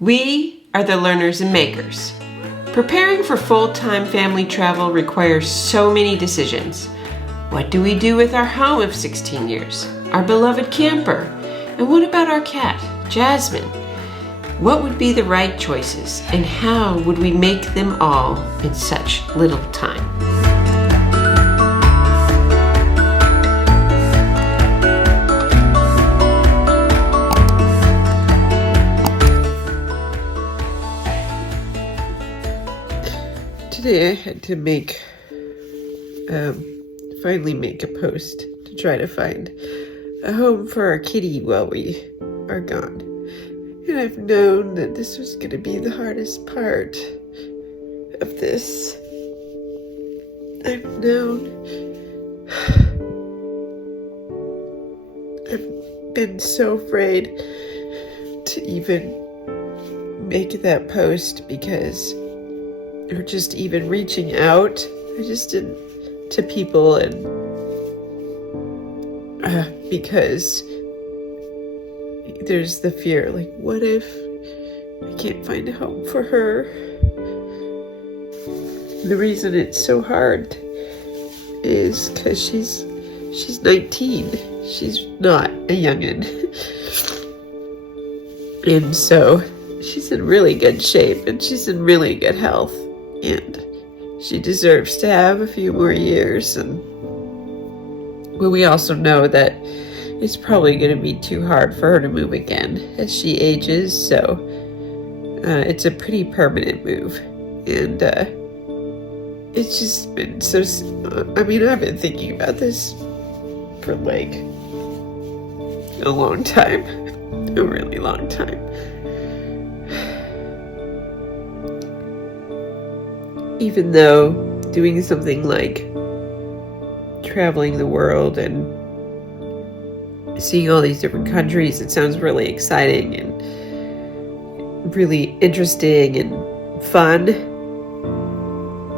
We are the learners and makers. Preparing for full-time family travel requires so many decisions. What do we do with our home of 16 years? Our beloved camper? And what about our cat, Jasmine? What would be the right choices, and how would we make them all in such little time? Today I had to finally make a post to try to find a home for our kitty while we are gone. And I've known that this was going to be the hardest part of this. I've been so afraid to even make that post because, or just even reaching out. I just didn't to people, and because there's the fear, like, what if I can't find a home for her? The reason it's so hard is because she's 19. She's not a youngin'. And so she's in really good shape, and she's in really good health, and she deserves to have a few more years. But we also know that it's probably going to be too hard for her to move again as she ages, so it's a pretty permanent move. And it's just been so, I've been thinking about this for like a long time, a really long time. Even though doing something like traveling the world and seeing all these different countries, it sounds really exciting and really interesting and fun,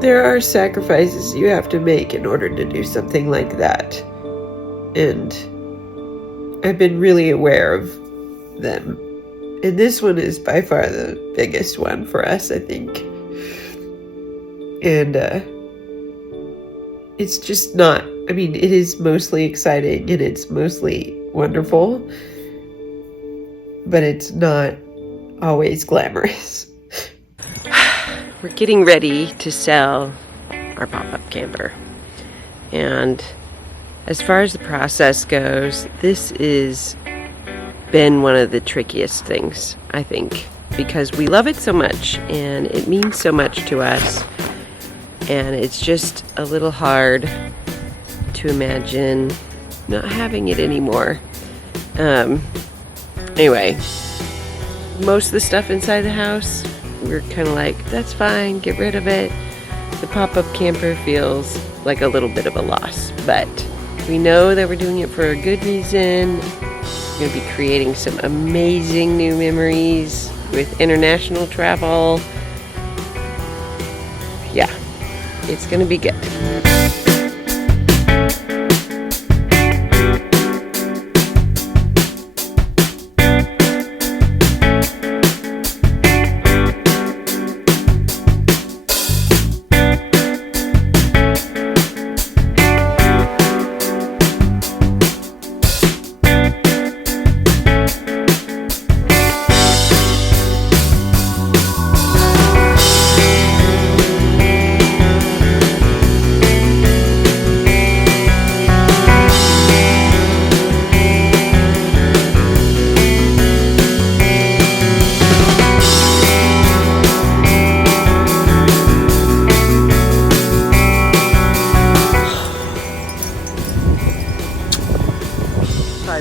there are sacrifices you have to make in order to do something like that. And I've been really aware of them. And this one is by far the biggest one for us, I think. And it's just not, it is mostly exciting and it's mostly wonderful, but it's not always glamorous. We're getting ready to sell our pop-up camper. And as far as the process goes, this has been one of the trickiest things, I think, because we love it so much and it means so much to us. And it's just a little hard to imagine not having it anymore. Anyway, most of the stuff inside the house, we're kind of like, that's fine, get rid of it. The pop-up camper feels like a little bit of a loss, but we know that we're doing it for a good reason. We're going to be creating some amazing new memories with international travel. Yeah. It's gonna be good.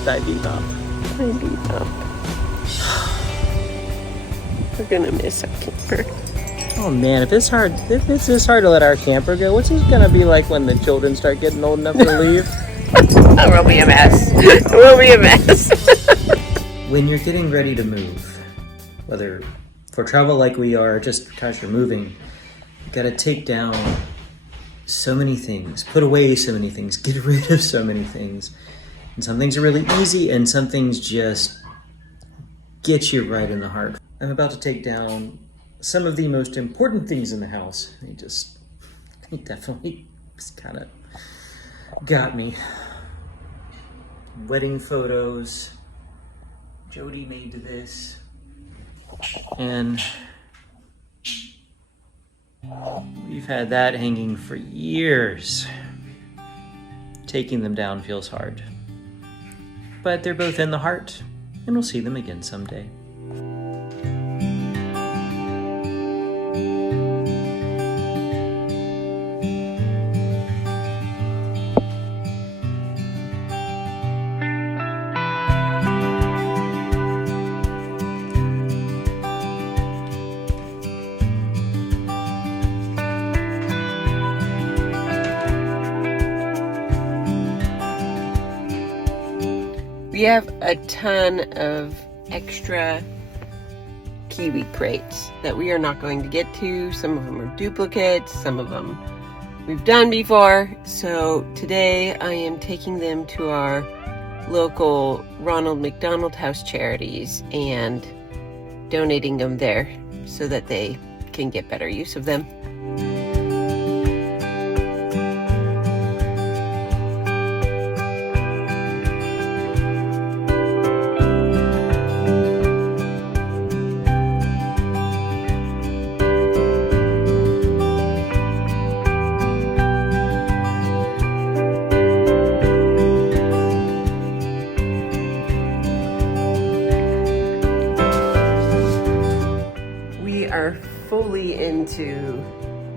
Bye, Bebop. Bye, Bebop. We're gonna miss our camper. Oh man, if it's this hard to let our camper go, what's it gonna be like when the children start getting old enough to leave? It will be a mess. It will be a mess. When you're getting ready to move, whether for travel like we are, just because you're moving, you gotta take down so many things, put away so many things, get rid of so many things. And some things are really easy and some things just get you right in the heart. I'm about to take down some of the most important things in the house. He definitely just kind of got me. Wedding photos. Jody made this. And we've had that hanging for years. Taking them down feels hard. But they're both in the heart, and we'll see them again someday. We have a ton of extra kiwi crates that we are not going to get to. Some of them are duplicates, some of them we've done before. So today I am taking them to our local Ronald McDonald House charities and donating them there so that they can get better use of them. Fully into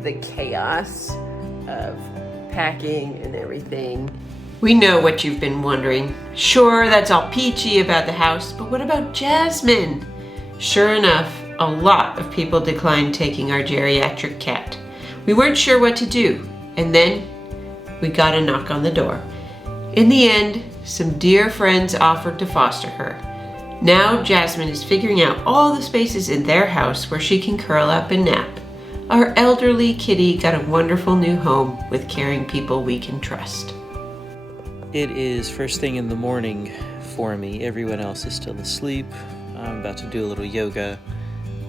the chaos of packing and everything. We know what you've been wondering. Sure, that's all peachy about the house, but what about Jasmine? Sure enough, a lot of people declined taking our geriatric cat. We weren't sure what to do, and then we got a knock on the door. In the end, some dear friends offered to foster her. Now Jasmine is figuring out all the spaces in their house where she can curl up and nap. Our elderly kitty got a wonderful new home with caring people we can trust. It is first thing in the morning for me. Everyone else is still asleep. I'm about to do a little yoga.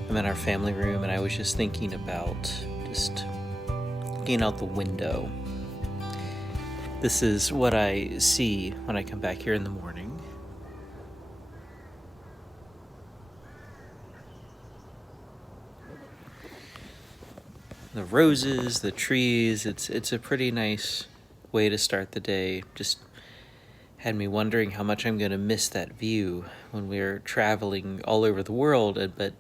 I'm in our family room, and I was just thinking about just looking out the window. This is what I see when I come back here in the morning. The roses, the trees, it's a pretty nice way to start the day. Just had me wondering how much I'm going to miss that view when we're traveling all over the world, but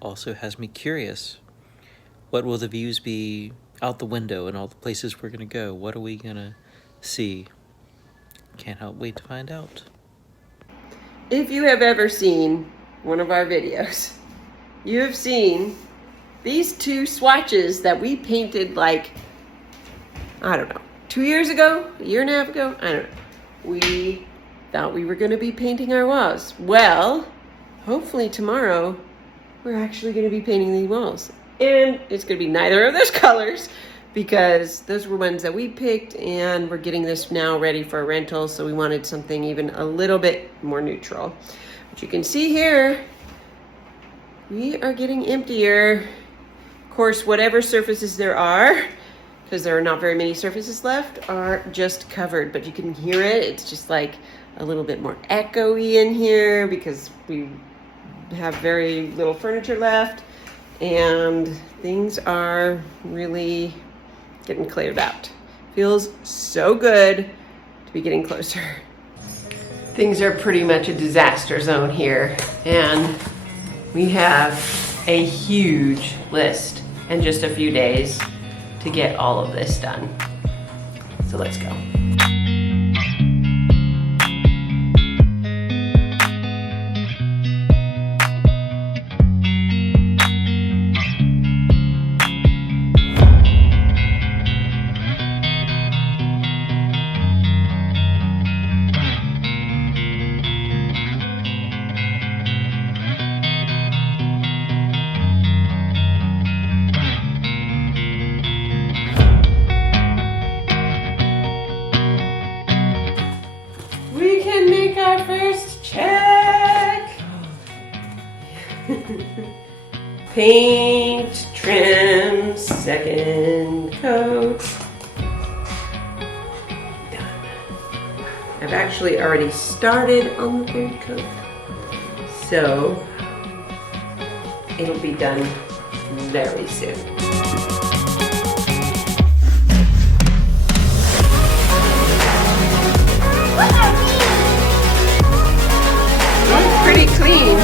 also has me curious. What will the views be out the window and all the places we're going to go? What are we going to see? Can't help wait to find out. If you have ever seen one of our videos, you have seen these two swatches that we painted like, I don't know, 2 years ago, a year and a half ago, I don't know. We thought we were going to be painting our walls. Well, hopefully tomorrow we're actually going to be painting these walls. And it's going to be neither of those colors because those were ones that we picked, and we're getting this now ready for a rental, so we wanted something even a little bit more neutral. But you can see here, we are getting emptier. Of course, whatever surfaces there are, because there are not very many surfaces left, are just covered, but you can hear it. It's just like a little bit more echoey in here because we have very little furniture left, and things are really getting cleared out. Feels so good to be getting closer. Things are pretty much a disaster zone here, and we have a huge list in just a few days to get all of this done. So let's go. Paint, trim, second coat. Done. I've actually already started on the third coat, so it'll be done very soon. Looks pretty clean.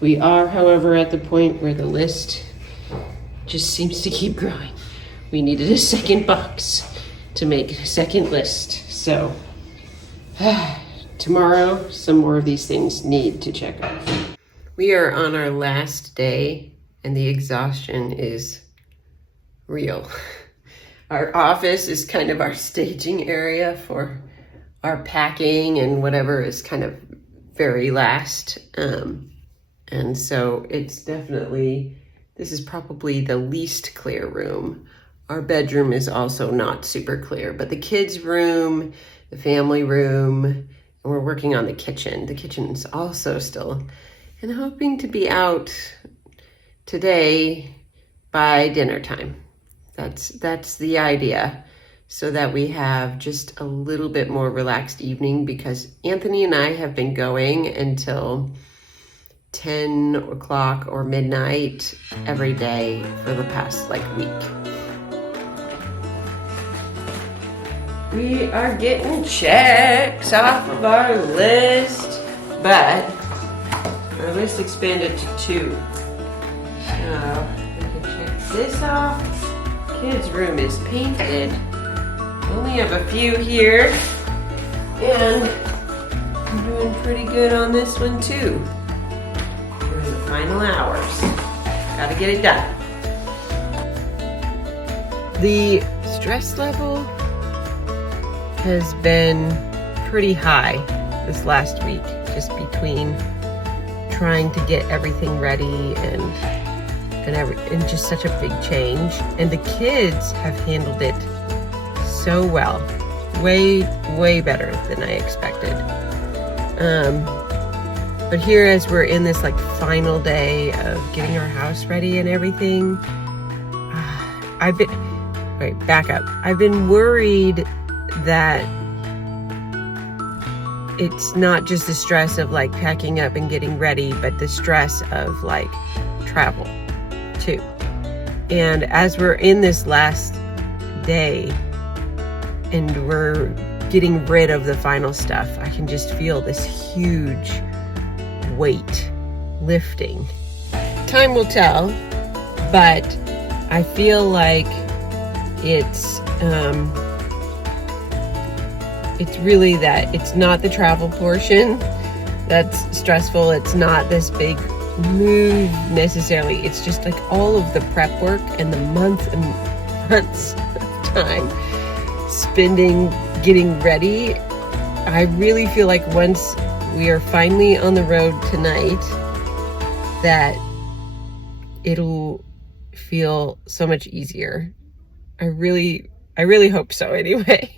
We are, however, at the point where the list just seems to keep growing. We needed a second box to make a second list. So tomorrow, some more of these things need to check off. We are on our last day and the exhaustion is real. Our office is kind of our staging area for our packing and whatever is kind of very last. And so it's definitely, this is probably the least clear room. Our bedroom is also not super clear, but the kids' room, the family room, and we're working on the kitchen. The kitchen's also still, and hoping to be out today by dinner time. That's the idea, so that we have just a little bit more relaxed evening, because Anthony and I have been going until 10 o'clock or midnight every day for the past week. We are getting checks off of our list, but our list expanded to 2. So we can check this off. Kids' room is painted. We only have a few here, and I'm doing pretty good on this one too. We're in the final hours. Gotta get it done. The stress level has been pretty high this last week, just between trying to get everything ready and just such a big change. And the kids have handled it so well, way better than I expected. But here, as we're in this final day of getting our house ready and everything, back up. I've been worried that it's not just the stress of packing up and getting ready, but the stress of travel too. And as we're in this last day and we're getting rid of the final stuff, I can just feel this huge weight lifting. Time will tell, but I feel like it's really that it's not the travel portion that's stressful. It's not this big move necessarily. It's just all of the prep work and the months and months of time spending getting ready. I really feel like once we are finally on the road tonight, that it'll feel so much easier. I really hope so anyway.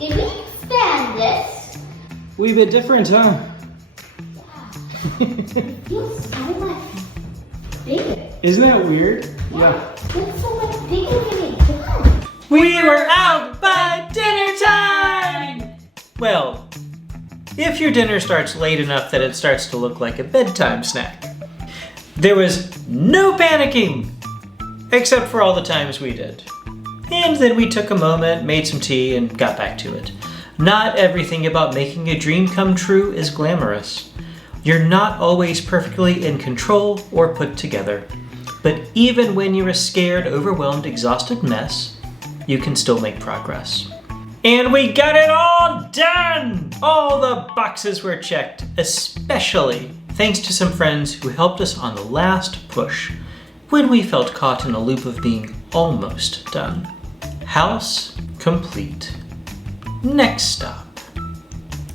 Did we expand this? Wee bit different, huh? Feels so much bigger. Isn't that weird? Yeah. Feels so much bigger than it does. We were out by dinner time! Well, if your dinner starts late enough that it starts to look like a bedtime snack. There was no panicking, except for all the times we did. And then we took a moment, made some tea, and got back to it. Not everything about making a dream come true is glamorous. You're not always perfectly in control or put together. But even when you're a scared, overwhelmed, exhausted mess, you can still make progress. And we got it all done! All the boxes were checked, especially thanks to some friends who helped us on the last push when we felt caught in a loop of being almost done. House complete. Next stop,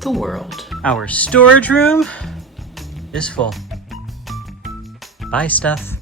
the world. Our storage room is full. Bye, stuff.